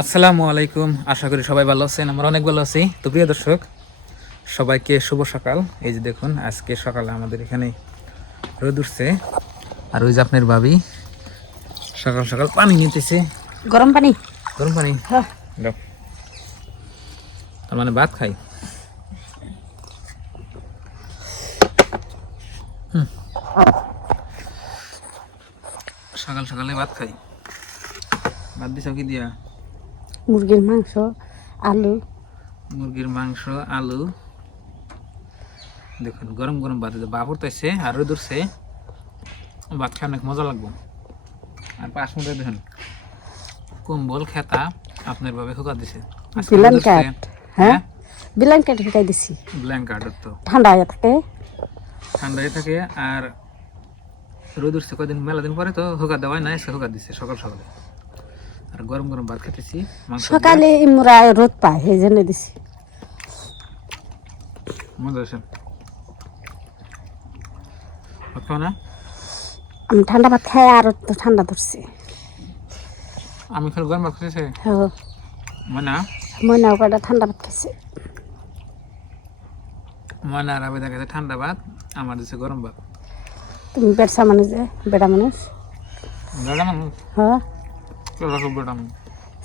আসসালামু আলাইকুম। আশা করি সবাই ভালো আছেন আমরা অনেক ভালো আছি। তো প্রিয় দর্শক সবাইকে শুভ সকাল। এই যে দেখুন আজকে সকালে আমাদের এখানে রোদ উঠছে। আর ওই যে আপনার ভাবি সকাল সকাল পানি নিতেছে। গরম পানি? গরম পানি? হ্যাঁ। তার মানে ভাত খাই। সকাল সকালে ভাত খাই। ভাত দিছ কি দিয়া? মুরগির মাংস আলু। মুরগির মাংস আলু। দেখুন গরম গরম ভাত বাবুর তাইছে আর উঠছে। ভাত খাই অনেক মজা লাগবো। আর পাঁচ মিনিট দেখুন কম্বল খেতা আপনার ভাবে হুকা দিছে। ব্ল্যাঙ্কেট হ্যাঁ? ব্ল্যাঙ্কেট ঢুকাই দিছি। ব্ল্যাঙ্কেট তো। ঠান্ডা হয়ে থাকে। ঠান্ডায় থাকে আর রোদ উঠছে কদিন মেলা দিন পরে তো হুকা দেওয়াই নাই সে হুকা দিছে সকাল সকালে। আর গরম গরম ভাত খেতেছি। সকালে ইমরা রোদ পায় সেই জন্য দিছি। মজা আছে না? আমি ঠান্ডা ভাত খাই আর তো ঠান্ডা ধরছে। আমি খালি গরম ভাত খেতেছি হ্যাঁ। মানে ময়না কটা ঠান্ডা ভাত খাইছে। ময়না আর আবেদা খেতে ঠান্ডা ভাত আমার দিচ্ছে গরম ভাত। তুমি বেড়সা মানুষ যে বেড়া মানুষ। বেড়া মানুষ? হ্যাঁ।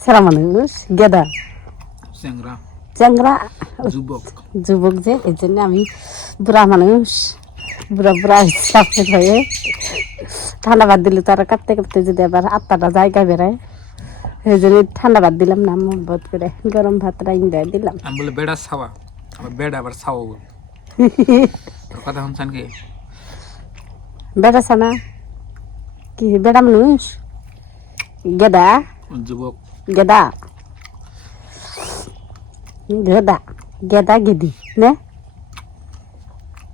সেরা মানুষ গেদা। চেংরা চ্যাংরা যুবক যুবক যে এই জন্য আমি বুড়া মানুষ। বুড়া বুড়া সাপের হয়ে ঠান্ডা ভাত দিলে তারা কাঁপতে কাঁপতে যদি আবার আত্মাটা জায়গায় বেড়ায়। সেই জন্য ঠান্ডা ভাত দিলাম না মোহব্বত করে। গরম ভাত রাইন দেয় দিলাম। আমি বলে বেড়া ছাওয়া। আবার বেড়া আবার ছাওয়া তোর কথা শুনছেন কি? বেড়াছে না কি বেড়া মানুষ? গেদা যুবক গেদা গেদা গেদা গেদি নে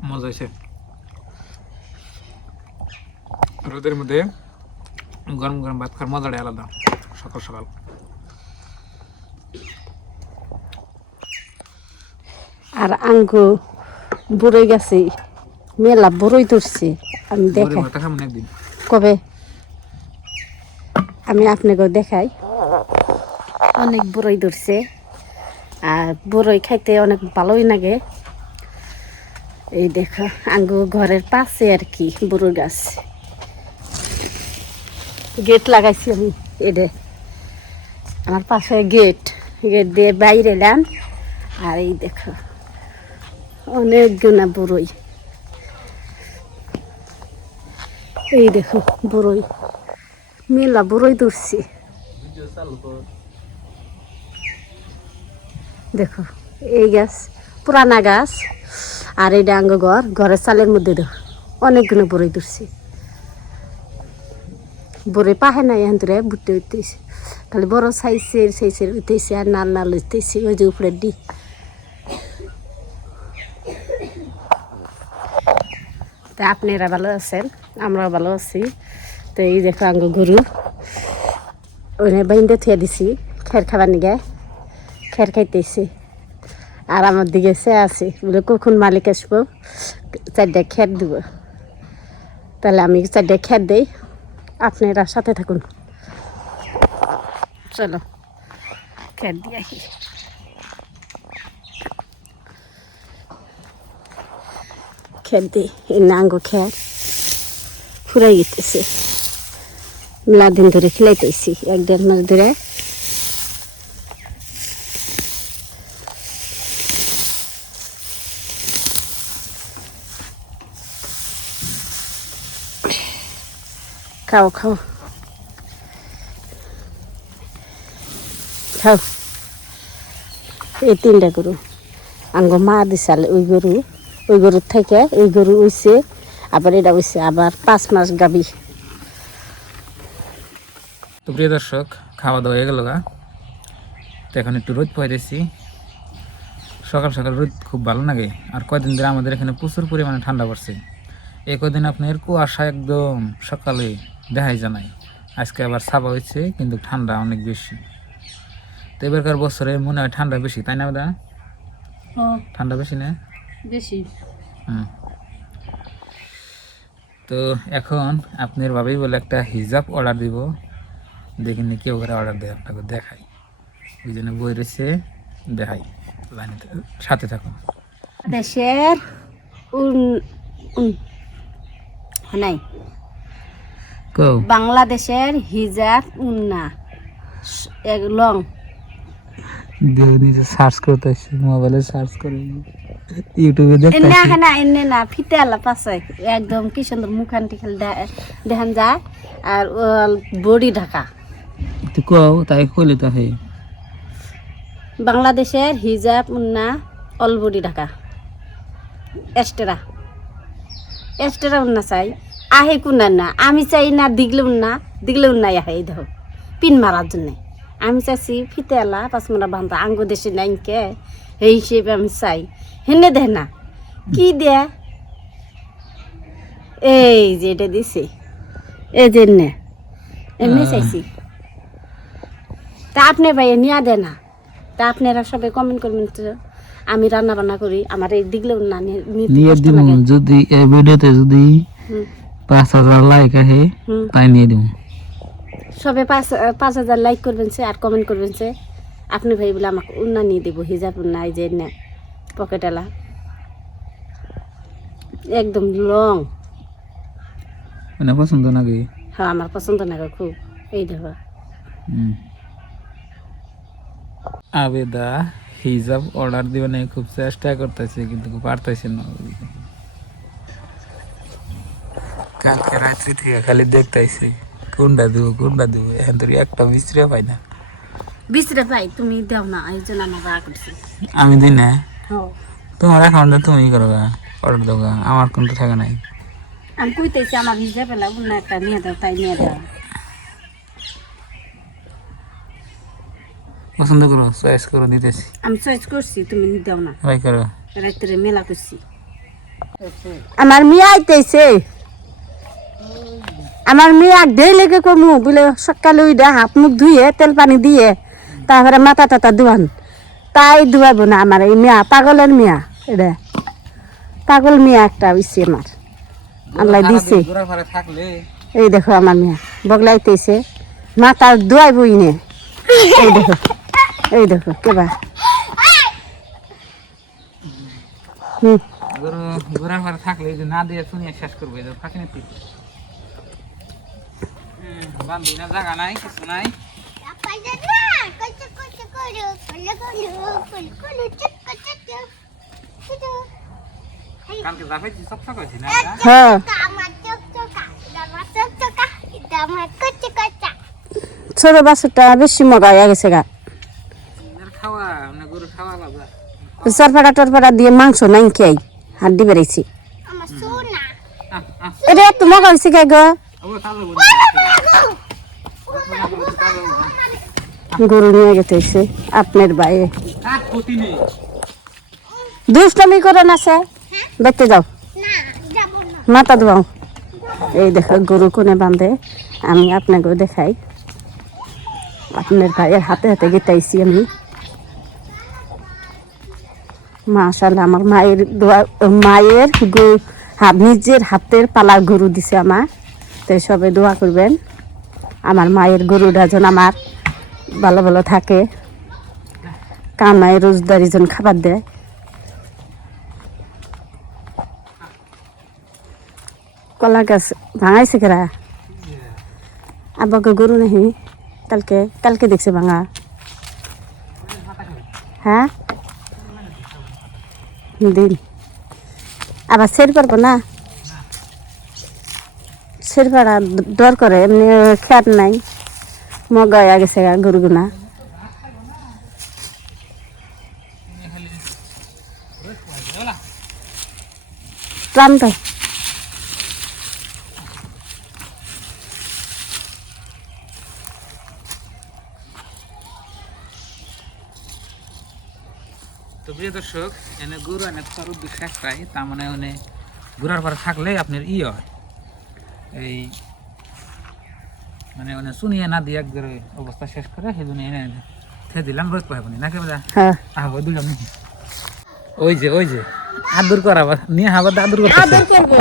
মজা হয়েছে রোদের মধ্যে গরম গরম ভাত খাওয়ার মজাটাই আলাদা সকাল সকাল আর আঙ্গু বুড়ে গেছে মেলা বুড়োই তুলছে আমি একদিন কবে আমি আপনাকেও দেখাই। অনেক বড়ই ধরছে। আর বড়ই খাইতে অনেক ভালোই লাগে। এই দেখো, আঙ্গু ঘরের পাশে আর কি বড় গাছ। গেট লাগাইছি আমি এডে আমার পাশে গেট গেট দিয়ে বাইরে এলাম। আর এই দেখো অনেক গুণা বড়ই। এই দেখো, বড়ই। মেলা বড়ই ধরছি। দেখো, এই গাছ, পুরানা গাছ, আর এই ডাঙ্গ ঘর, ঘরের চালের মধ্যে দেখো, অনেকগুলো বড়ই ধরছি। বড়ই পাহে নাই এখন তোরা বুটে উঠতেছে। খালি বড় সাইজের সাইজের উঠতেছে আর নাল নাল উঠতেছে, ওই যে উপরে দি তা আপনারা ভালো আছেন? আমরাও ভালো আছি। তো এই দেখো আঙ্গ গরু। ওখানে বাইন্দে থুয়ে দিছি, খের খাবার নিগে। খের খাইতেছি। আর আমার দিকে সে আছে, বলে কখন মালিক আসব? চারটা খের দেবো। তাহলে আমি চারটা খের দেই, আপনারা সাথে থাকুন। চলো, খের দিয়ে আসি। খের দিই এই নাঙ্গ খের ফুরাই গেতেছে মেলা দিন ধরে খেলাইতেছি, এক দেড় মাস ধরে। খাও খাও। খাও। এই তিনটা গরু। আঙ্গ মা দিছালে ওই গরু, ওই গরুর থেকে ওই গরু উইছে, আবার এটা উইছে আবার পাঁচ মাস গাবি। প্রিয় দর্শক খাওয়া দাওয়া হয়ে গেল গা। তো এখন একটু রোদ পাইতেছি সকাল সকাল রোদ খুব ভালো লাগে আর কয়দিন ধরে আমাদের এখানে প্রচুর পরিমাণে ঠান্ডা পড়ছে। এই কদিন আপনার কুয়াশা একদম সকালে দেখাই জানাই আজকে আবার ছাপা হয়েছে কিন্তু ঠান্ডা অনেক বেশি। তো এবারকার বছরে মনে হয় ঠান্ডা বেশি তাই না দাদা? ঠান্ডা বেশি না? বেশি। হুম। তো এখন আপনার ভাবেই বলে একটা হিজাব অর্ডার দিব। দেখিনি কেউ করে অর্ডার দেয় আপনাকে দেখাই। ওই জন্য বই রয়েছে দেখাই। লাইনে সাথে থাকুন। দেশের নাই। বাংলাদেশের হিজাব উন্না। এক লং। নিজে সার্চ করতে আসছে মোবাইলে সার্চ করে ইউটিউবে দেখতে আসছে। না এনে না ফিতে আলা পাশে একদম কি সুন্দর মুখান টিখাল দেখান যায়। আর বডি ঢাকা। তো কও তাই কইলে তো হে বাংলাদেশের হিজাব উন্না অলবডি, ঢাকা। এস্টেরা এস্টেরা উন্না চাই। আহে কুনা না। আমি চাই না দিগলে উন্না দিগলে উন্নাই আহে এই দেখো। পিন মারার জন্য। আমি চাইছি ফিতে আলা পাঁচমারা বান্ধা, আঙ্গ দেশে নাইনকে। সেই হিসেবে আমি চাই। হেনে দেখ না। কি দেয় এই যে দিছে। এই যে এনে এমনি চাইছি। তা আপনি ভাই নিয়ে দেয় না। তা আপনারা সবাই কমেন্ট করবেন তো। আমি রান্না বান্না করি আমার এই দিগলেও না নিয়ে দিব যদি এই ভিডিওতে যদি পাঁচ হাজার লাইক হুম। তাই নিয়ে দিব সবাই পাঁচ পাঁচ হাজার লাইক করবেন সে আর কমেন্ট করবেন সে। আপনি ভাই বলে আমাকে উন্না নিয়ে দেবো হিজাব এই যে নে পকেটালা একদম লং মানে পছন্দ নাকি হ্যাঁ আমার পছন্দ লাগে খুব এই দেখো। হুম। আবেদা হিজাব অর্ডার দিবে না খুব চেষ্টা করতেছে কিন্তু পারতেছে না। কালকে রাত্রি থেকে খালি দেখতেছে কোনটা দিব কোনটা দিব এখন তোর একটা মিস্ত্রিও পাই না। বিচরে ভাই তুমি দেও না এই জন্য আমার রাগ করছি। আমি দিই না? হ্যাঁ। তোমার অ্যাকাউন্টে তুমি করো অর্ডার দেবো আমার কোনটা থাকে নাই। আমি কইতেছি আমার হিজাব পেলা না একটা নিয়ে দাও তাই নিয়ে দাও। পছন্দ করো চয়েস করো দিতেছি। আমি চয়েস করছি তুমি দাও না। ভাই করো। রাত্রে মেলা করছি। আমার মেয়ে আইতেছে। আমার মেয়ে আর দেই লেগে কমু বলে সকালে ওই হাত মুখ ধুয়ে তেল পানি দিয়ে তারপরে মাথা টাতা ধোয়ান। তাই ধোয়াব না আমার এই মেয়া পাগলের মেয়া এটা। পাগল মেয়া একটা হইছে আমার। আল্লাহ দিছে। এই দেখো আমার মেয়া বগলাইতেছে। মাথা ধোয়াই বই নে এই দেখো। এই দেখো কেবা হুম। ঘোরা ফারা থাকলে এই যে না দিয়ে শুনিয়ে শেষ করব এই যে ফাঁকি নিতে। বান্ধবী না জায়গা নাই কিছু নাই। কালকে যাবাইছি সব সকাইছি না? হ্যাঁ। ছোট বাচ্চাটা বেশি হয়ে গেছে গা খাওয়া মানে গরু খাওয়া লাগবে চরপাড়া টরপাড়া দিয়ে মাংস নাই খেয়ে হাড্ডি বেড়াইছি এটা একটু মগা হয়েছে কে গো? গরু নিয়ে হয়েছে আপনার বাইরে দুষ্টমি করে না সে। দেখতে যাও। মাথা ধোয়াও। এই দেখো গরু কোনে বাঁধে আমি আপনাকেও দেখাই। আপনার ভাইয়ের হাতে হাতে গেতাইছি আমি। মাশাল্লাহ আমার মায়ের দোয়া, মায়ের হাত, নিজের হাতের পালা গরু দিছে আমার। তো সবে দোয়া করবেন, আমার মায়ের গরুটা যেন আমার ভালো ভালো থাকে। কামায় রোজদারি যেন খাবার দেয়। কলা গাছ ভাঙাইছে কেরা? আব্বাকে গরু নাহি কালকে কালকে দেখছে ভাঙা। হ্যাঁ? দিন। আবার সের পারব না? সের পাড়া দর করে, এমনি খেয়ার নাই। মগা হয়ে গেছে গরুগুনা। ক্লান্ত তো প্রিয় দর্শক এনে গরু এনে তার উদ্দেশ্য একটাই তার মানে মানে ঘোরার পরে থাকলে আপনার ই হয়। এই মানে মানে শুনিয়ে না দিয়ে একবারে অবস্থা শেষ করে জন্য এনে খেয়ে দিলাম রোজ পাইব না নাকি বোঝা হ্যাঁ। ওই দুলাম ওই যে ওই যে আদর করা আবার নিয়ে আবার আদর করতেছে আদর করব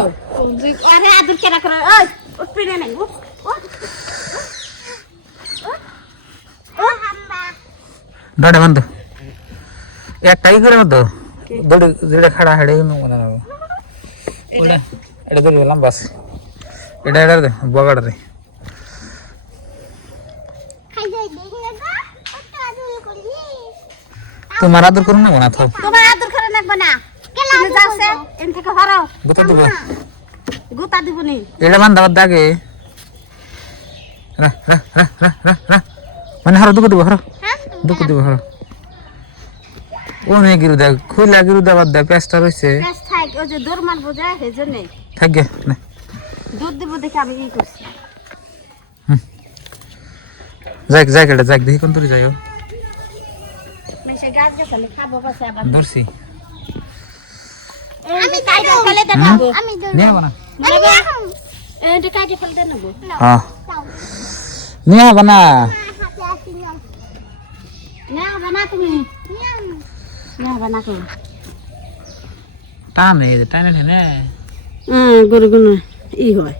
আরে আদর কেনা করে ওই নাই? ডডে বন্ধ। একটাই করে মতো দড়ি যেটা খাড়া হাড়ে মনে নেব ওটা এটা দড়ি বললাম বাস। এটা এটা দে বগাড় রে তোমার আদর করুন না থাও তোমার আদর করে না তুমি যাচ্ছে এন থেকে হরাও গুতা দিব। গুতা দিব নি। এটা বান্ধাবার দাগে রা রা রা রা রা রা। মানে হরো দুঃখ দিব হরো দুঃখ দিব হরো ও মেয়ে গিরু দেখ খুইলা গিরু দেবার দেয় পেঁচটা রয়েছে বেশ থাক ওই যে দৌড় মারবো যায় সেই জন্যে। থাকবে না। দুধ দিব দেখে আমি ই করছি। যাক যাক এটা যাক দেখি কোন তোর যাইও সে গাছ গেছে খাব পাশে আবার। ধরছি। আমি কাইটা ফেলে দেব আমি নিয়ে আবা না। এটা কাইটা ফেলে দেব হ্যাঁ নিয়ে না। না না তুমি। টানে টানে ঠেনে? হুম গরু গুলো ই হয়।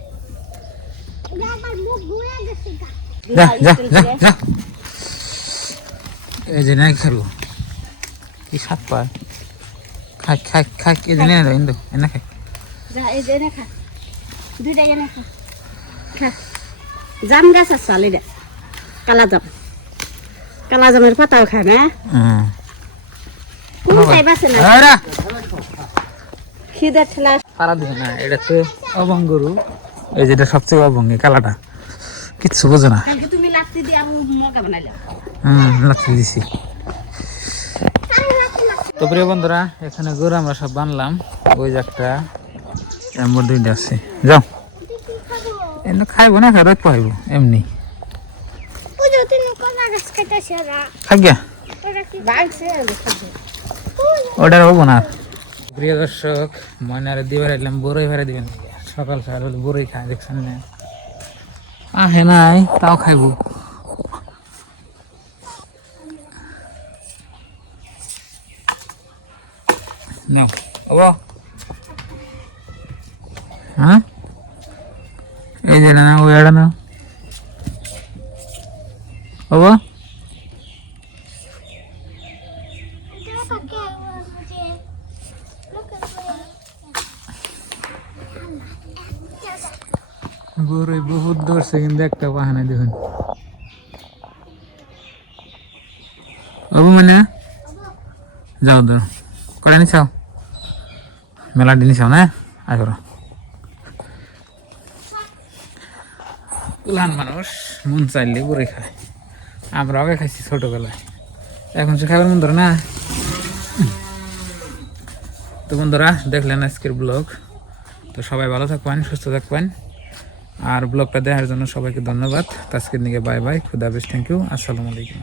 যা যা যা যা। এই যে নাই খেলো কি সাত পায়? খাই খাই খাই এই যে দাও ইন্দু এনে খাই। যা এই যে এনে খা। দুইটা এনে খা। খা। জাম গাছ আছে আলি দে। কালা জাম। কালা জামের পাতাও খা না? হুম কোন খাইবাছে না আরে খিদে ঠেলা। পারা দিবে না এটা তো অবঙ্গরু এই যেটা সবচেয়ে অবঙ্গে কালাটা। কিচ্ছু বোঝে না। তুমি লাগতে দিয়ে আমি মগা বানাইলাম। হুম লাথি দিছি। তো প্রিয় বন্ধুরা এখানে গরু আমরা সব বানলাম। ওই যে একটা এমন দুইটা আছে। যাও। এমনি খাইবো না খাই পাইব এমনি। খাগিয়া বাড়ছে অর্ডার হব না। প্রিয় দর্শক ময়নারে দিয়ে বেড়াইলাম বড়ই ভেড়া দিবেন। সকাল সকাল হলে বড়ই খায় দেখছেন না? আহে নাই তাও খাইবো। নাও। অব হ্যাঁ এই যে না ওই এটা নাও অব বড়ই ধরছে কিন্তু একটা বাহানা দেখুন। মানে? যাও ধরো। করে নিছাও মেলা দিন নিছাও না? আসো। উলান মানুষ, মন চাইলে বড়ই খায়। আমরা আগে খাইছি ছোটবেলায়। এখন সে খাবার মন ধরে না? তো বন্ধুরা, দেখলেন আজকের ব্লগ। তো সবাই ভালো থাকবেন, সুস্থ থাকবেন। আর ব্লগটা দেখার জন্য সবাইকে ধন্যবাদ। আজকের দিকে বাই বাই খুদা হাফেজ থ্যাংক ইউ আসসালামু আলাইকুম।